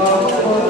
Amém.